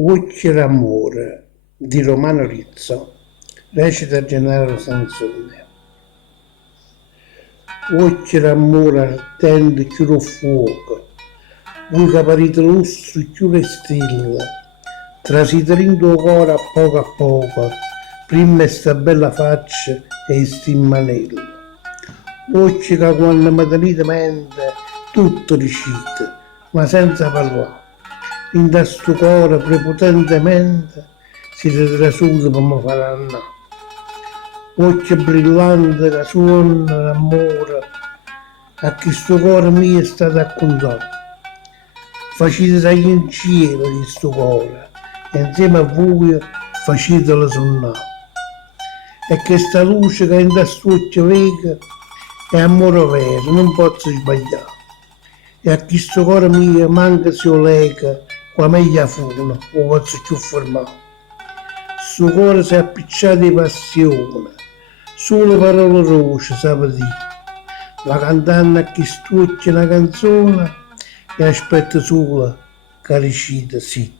Occhi d'amore di Romano Rizzo, recita Gennaro Sansone. Occhi d'amore ardente chiudo fuoco, voi caparite lustro chiude stille, trasiderindo cuore a poco, prima sta bella faccia e sti manelli. Occhi che quando mi tenete mente tutto dicite, ma senza parlare. In sto cuore prepotentemente siete trasuti come faranno. Occhi brillanti che suonano l'amore, a chi sto cuore mio è stato accontato. Facete dagli in cielo di sto cuore, e insieme a voi facetelo suonare. E che sta luce che in sto occhio vega è amore vero, non posso sbagliare. E a chi sto cuore mio manca se lo lega, qua meglio funo, o posso più fermare. Sto cuore si è appicciato di passione, solo parole rosse sape dire. La cantante a chi stuccia una canzone e aspetta solo che recita sì.